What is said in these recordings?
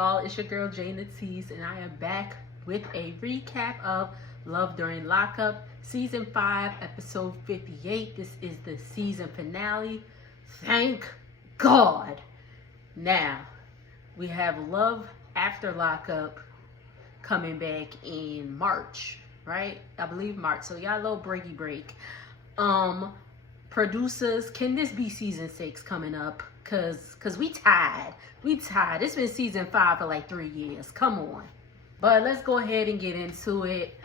y'all? It's your girl Jana Tees, and I am back with a recap of Love During Lockup, Season 5, Episode 58. This is the season finale. Thank God. Now, we have Love After Lockup coming back in March, right? I believe March. So y'all a little breaky break. Producers, can this be season 6 coming up? Cause we tired. It's been season 5 for like 3 years. Come on. But let's go ahead and get into it.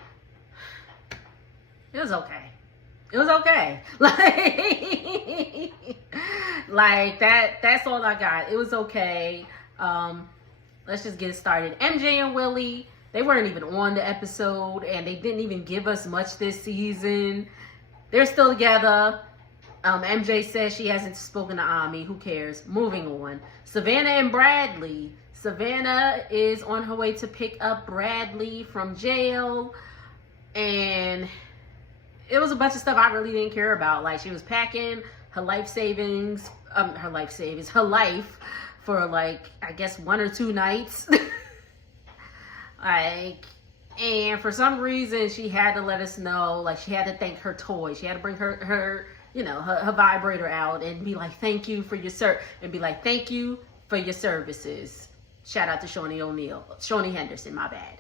It was okay. Like that's all I got. It was okay. Let's just get it started. MJ and Willie, they weren't even on the episode, and they didn't even give us much this season. They're still together. MJ says she hasn't spoken to Ami. Who cares? Moving on. Savannah and Bradley. Savannah is on her way to pick up Bradley from jail. And it was a bunch of stuff I really didn't care about. Like, she was packing her life for like, I guess 1 or 2 nights. And for some reason she had to let us know, like, she had to thank her toy. She had to bring her vibrator out and be like, thank you for your thank you for your services. Shout out to Shawnee Henderson, my bad.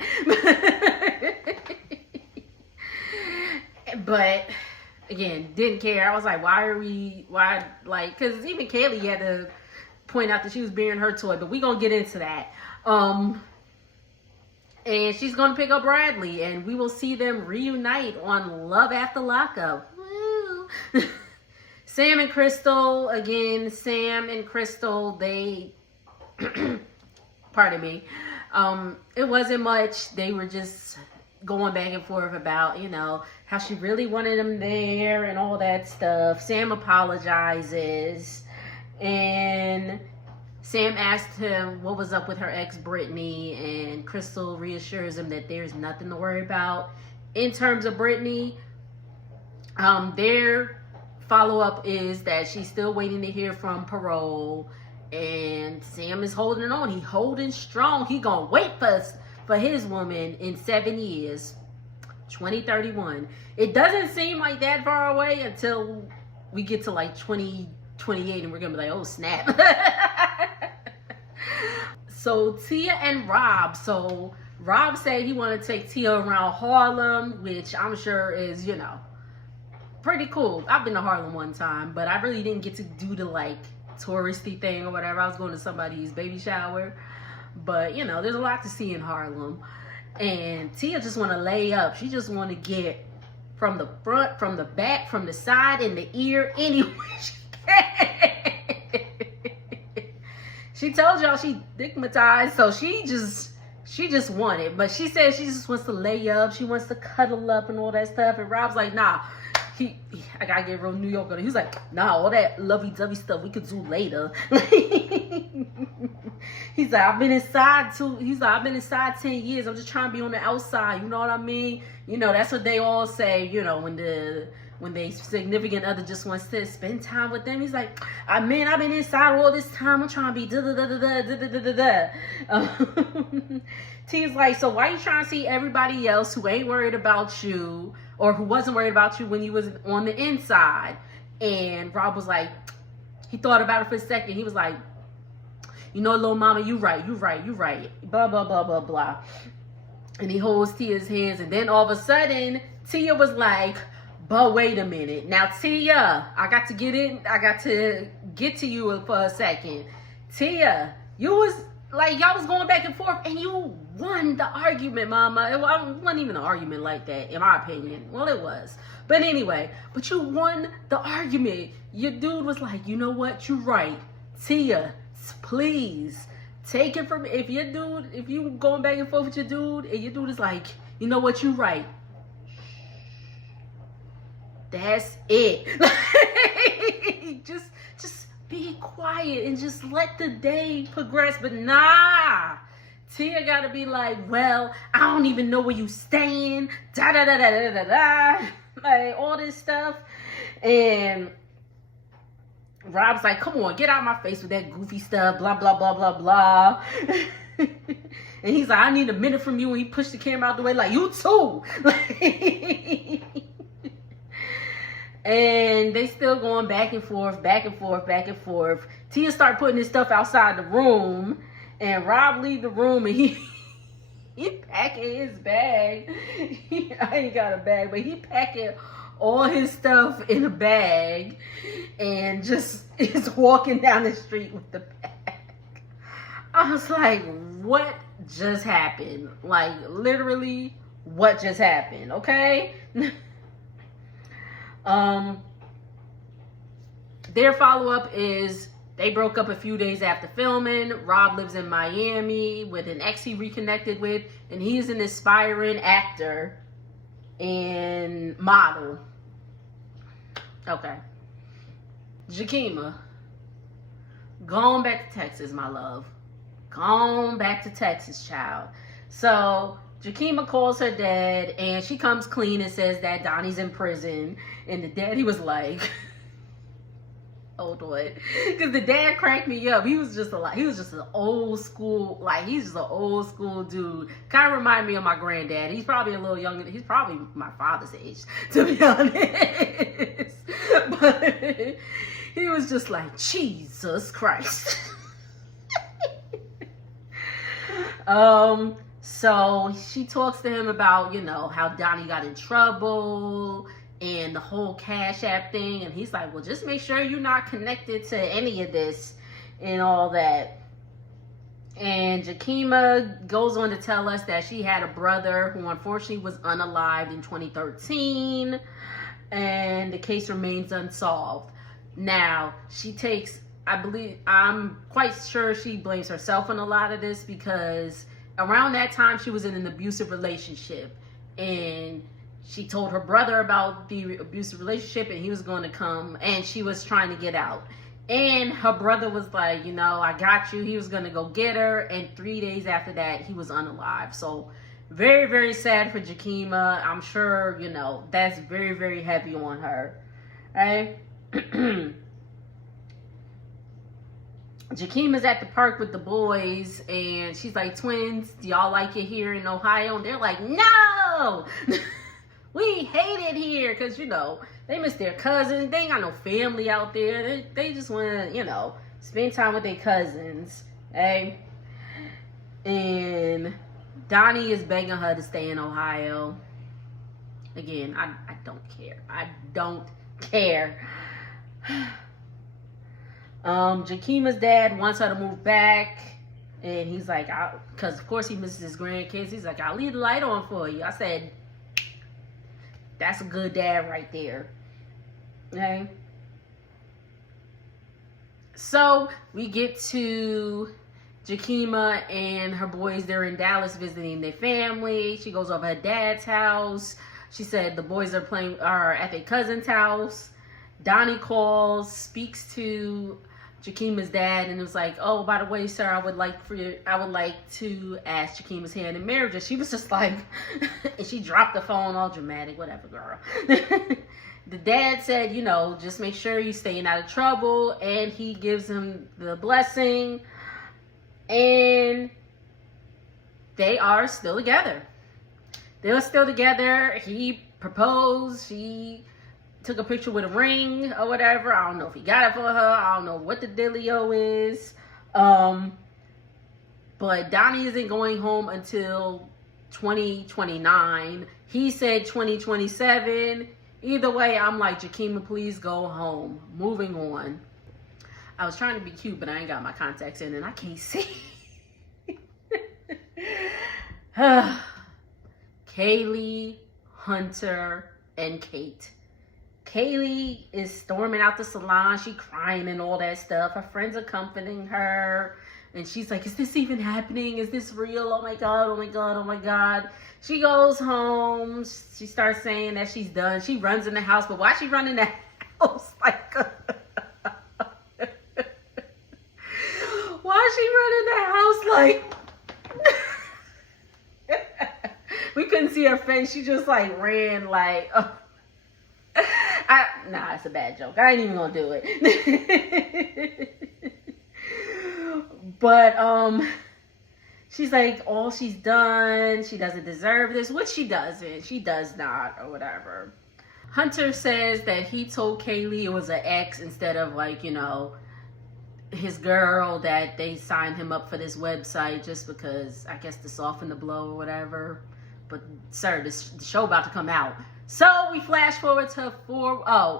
But again, didn't care. I was like, cause even Kaylee had to point out that she was bearing her toy, but we gonna get into that. And she's gonna pick up Bradley, and we will see them reunite on Love After Lockup. Woo! Sam and Crystal, they, pardon me, it wasn't much. They were just going back and forth about, how she really wanted him there and all that stuff. Sam apologizes, and Sam asked him what was up with her ex, Brittany, and Crystal reassures him that there's nothing to worry about. In terms of Brittany, their follow-up is that she's still waiting to hear from parole, and Sam is holding on. He holding strong. He gonna wait for his woman in 7 years, 2031. It doesn't seem like that far away until we get to like 2028, and we're gonna be like, oh snap. So Tia and Rob. So Rob said he wanted to take Tia around Harlem, which I'm sure is, pretty cool. I've been to Harlem one time, but I really didn't get to do the like touristy thing or whatever. I was going to somebody's baby shower, but there's a lot to see in Harlem. And Tia just want to lay up. She just want to get from the front, from the back, from the side, in the ear, anywhere she can. She told y'all she stigmatized, so she just wanted. But she said she just wants to lay up. She wants to cuddle up and all that stuff. And Rob's like, nah. I gotta get real New York on it. He's like, nah, all that lovey-dovey stuff we could do later. He's like, I've been inside 10 years. I'm just trying to be on the outside. You know what I mean? That's what they all say, when they significant other just wants to spend time with them. He's like, I've been inside all this time. I'm trying to be T's like, so why you trying to see everybody else who ain't worried about you, or who wasn't worried about you when you was on the inside? And Rob was like, he thought about it for a second. He was like, little mama, you right. Blah, blah, blah, blah, blah. And he holds Tia's hands, and then all of a sudden, Tia was like, but wait a minute. Now, Tia, I got to get to you for a second. Tia, you was like, y'all was going back and forth, and you won the argument, mama. It wasn't even an argument like that, in my opinion. Well, it was. But anyway, but you won the argument. Your dude was like, you know what? You're right. Tia, please, take it from me. If you going back and forth with your dude, and your dude is like, you know what? You're right. That's it. Just be quiet and just let the day progress. But nah, Tia gotta be like, well, I don't even know where you staying. Da da da da da da da. Like all this stuff. And Rob's like, come on, get out of my face with that goofy stuff. Blah blah blah blah blah. And he's like, I need a minute from you. And he pushed the camera out the way like, you too. And they still going back and forth, back and forth, back and forth. Tia start putting his stuff outside the room. And Rob leave the room and he packing his bag. I ain't got a bag, but he packing all his stuff in a bag and just is walking down the street with the bag. I was like, what just happened? Like, literally, what just happened? Okay? Their follow-up is they broke up a few days after filming. Rob lives in Miami with an ex he reconnected with, and he's an aspiring actor and model. Okay. Jakima, going back to Texas, my love. Gone back to Texas, child. So Jakima calls her dad and she comes clean and says that Donnie's in prison. And the daddy was like, hold on. Because the dad cracked me up. He was just an old school, he's just an old school dude. Kind of reminded me of my granddad. He's probably a little younger. He's probably my father's age, to be honest. But he was just like, Jesus Christ. So she talks to him about, how Donnie got in trouble and the whole Cash App thing. And he's like, well, just make sure you're not connected to any of this and all that. And Jakima goes on to tell us that she had a brother who unfortunately was unalived in 2013. And the case remains unsolved. Now, I'm quite sure she blames herself on a lot of this because around that time she was in an abusive relationship and she told her brother about the abusive relationship and he was going to come and she was trying to get out. And her brother was like, I got you. He was going to go get her. And 3 days after that, he was unalived. So very, very sad for Jakima. I'm sure, that's very, very heavy on her. Right? Jakima's at the park with the boys and she's like, twins, do y'all like it here in Ohio? And they're like, no, we hate it here because, they miss their cousins. They ain't got no family out there. They just want to, spend time with their cousins. Okay? And Donnie is begging her to stay in Ohio. Again, I don't care. I don't care. Jakima's dad wants her to move back, and he's like, because of course he misses his grandkids. He's like, I'll leave the light on for you. I said, that's a good dad right there. Okay. So we get to Jakima and her boys. They're in Dallas visiting their family. She goes over her dad's house. She said the boys are at their cousin's house. Donnie calls, speaks to Jakima's dad, and it was like, oh, by the way, sir, I would like to ask Jakima's hand in marriage. And she was just like, and she dropped the phone, all dramatic, whatever, girl. The dad said, just make sure you're staying out of trouble, and he gives him the blessing, and they are still together. They're still together. He proposed. She took a picture with a ring or whatever. I don't know if he got it for her. I don't know what the dealio is. But Donnie isn't going home until 2029. He said 2027. Either way, I'm like, Jakima, please go home. Moving on. I was trying to be cute, but I ain't got my contacts in and I can't see. Kaylee, Hunter, and Kate. Kaylee is storming out the salon. She crying and all that stuff. Her friends are comforting her. And she's like, is this even happening? Is this real? Oh my God, oh my God, oh my God. She goes home. She starts saying that she's done. She runs in the house. But why she run in the house? Why she run in the house like... We couldn't see her face. She just ran like... Nah, it's a bad joke. I ain't even gonna do it. But she's like, all she's done, she doesn't deserve this, which she doesn't. She does not, or whatever. Hunter says that he told Kaylee it was an ex instead of, like, you know, his girl, that they signed him up for this website just because, I guess, to soften the blow or whatever. But, sir, the show about to come out. So we flash forward to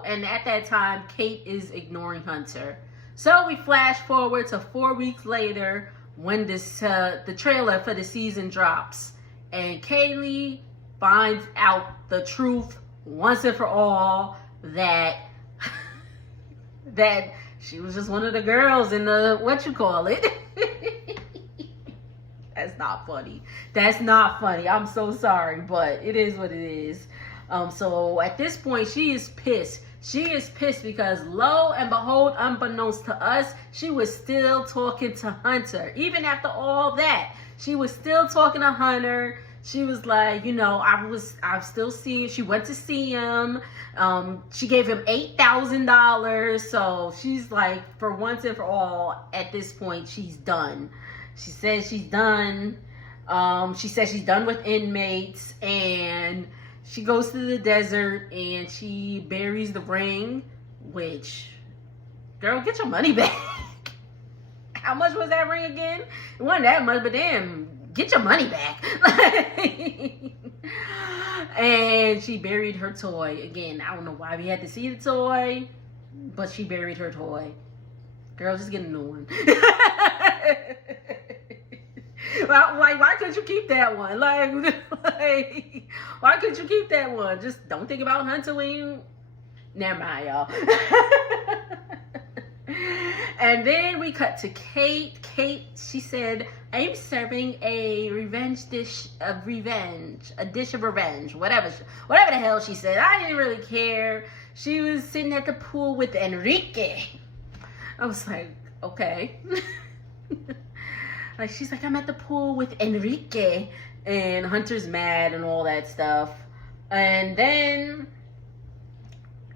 and at that time, Kate is ignoring Hunter. So we flash forward to 4 weeks later when this the trailer for the season drops. And Kaylee finds out the truth once and for all that that she was just one of the girls in the, what you call it? That's not funny. That's not funny. I'm so sorry, but it is what it is. So at this point, she is pissed. She is pissed because, lo and behold, unbeknownst to us, she was still talking to Hunter. Even after all that, she was still talking to Hunter. She was like, you know, I'm still seeing, she went to see him. She gave him $8,000. So she's like, for once and for all, at this point, she's done. She says she's done. She says she's done with inmates, and she goes to the desert and she buries the ring, which, girl, get your money back. How much was that ring again? It wasn't that much, but damn, get your money back. And she buried her toy. Again, I don't know why we had to see the toy, but she buried her toy. Girl, just get a new one. Like, why couldn't you keep that one? Like, why couldn't you keep that one? Just don't think about Hunter when you... Never mind, y'all. And then we cut to Kate. Kate, she said, I'm serving a dish of revenge, whatever the hell she said. I didn't really care. She was sitting at the pool with Enrique. I was like, okay. Like, she's like, I'm at the pool with Enrique, and Hunter's mad and all that stuff. And then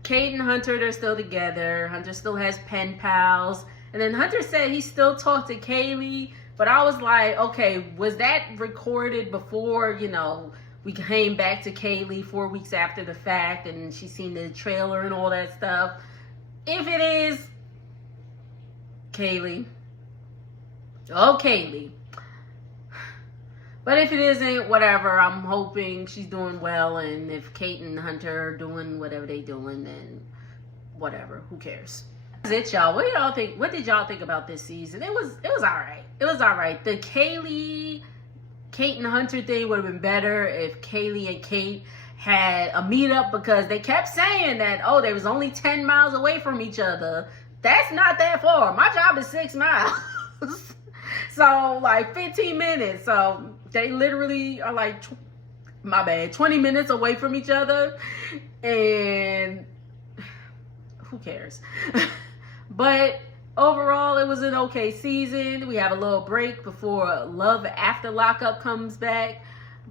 Kate and Hunter, they're still together. Hunter still has pen pals. And then Hunter said he still talked to Kaylee, but I was like, okay, was that recorded before, you know, we came back to Kaylee 4 weeks after the fact and she seen the trailer and all that stuff? If it is, Kaylee. Oh, Kaylee. But if it isn't, whatever. I'm hoping she's doing well, and if Kate and Hunter are doing whatever they doing, then whatever. Who cares? That's it, y'all. What did y'all think? What did y'all think about this season? It was all right. It was all right. The Kate and Hunter thing would have been better if Kaylee and Kate had a meetup, because they kept saying that, oh, they was only 10 miles away from each other. That's not that far. My job is 6 miles. So, like, 15 minutes. So, they literally are like, 20 minutes away from each other. And who cares? But overall, it was an okay season. We have a little break before Love After Lockup comes back.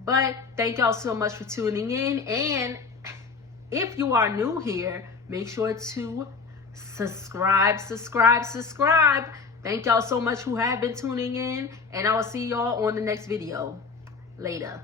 But thank y'all so much for tuning in. And if you are new here, make sure to subscribe. Thank y'all so much who have been tuning in, and I will see y'all on the next video. Later.